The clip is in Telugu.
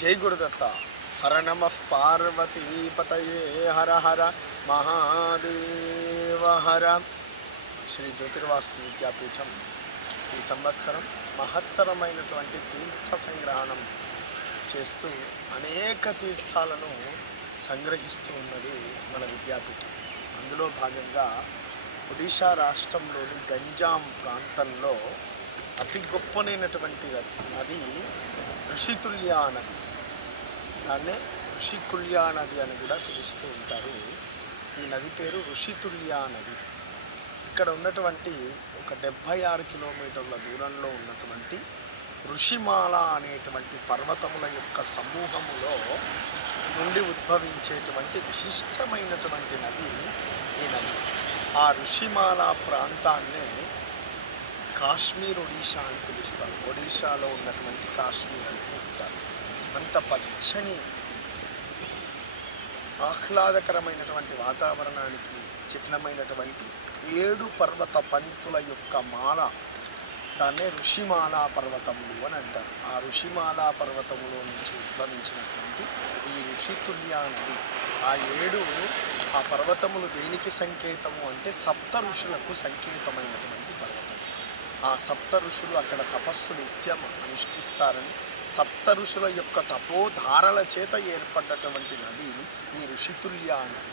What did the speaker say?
జై గురుదత్త. హర నమ పార్వతీపతయే హర హర మహాదేవ హర. శ్రీ జ్యోతిర్వాస్తు విద్యాపీఠం ఈ సంవత్సరం మహత్తరమైనటువంటి తీర్థ సంగ్రహణం చేస్తూ అనేక తీర్థాలను సంగ్రహిస్తూ ఉన్నది మన విద్యాపీఠం. అందులో భాగంగా ఒడిశా రాష్ట్రంలోని గంజాం ప్రాంతంలో అతి గొప్పనైనటువంటి నది ఋషితుల్య నది. దాన్నే ఋషికుల్య నది అని కూడా పిలుస్తూ ఉంటారు. ఈ నది పేరు ఋషితుల్య నది. ఇక్కడ ఉన్నటువంటి ఒక 76 కిలోమీటర్ల దూరంలో ఉన్నటువంటి ఋషిమాల అనేటువంటి పర్వతముల యొక్క సమూహములో నుండి ఉద్భవించేటువంటి విశిష్టమైనటువంటి నది ఈ నది. ఆ ఋషిమాల ప్రాంతాన్నే కాశ్మీర్ ఒడిశా అని పిలుస్తారు. ఒడిశాలో ఉన్నటువంటి కాశ్మీర్ అని ఉంటారు. అంత పచ్చని ఆహ్లాదకరమైనటువంటి వాతావరణానికి చిహ్నమైనటువంటి 7 పర్వత పంక్తుల యొక్క మాల, దాన్నే ఋషిమాల పర్వతములు అని అంటారు. ఆ ఋషిమాల పర్వతములో నుంచి ఉద్భవించినటువంటి ఈ ఋషితుల్య నది, ఆ పర్వతములు దేనికి సంకేతము అంటే సప్త ఋషులకు సంకేతమైనటువంటి పర్వతం. ఆ సప్త ఋషులు అక్కడ తపస్సు నిత్యం అనుష్ఠిస్తారని, సప్త ఋషుల యొక్క తపోధారల చేత ఏర్పడ్డటువంటి నది ఈ ఋషితుల్య నది.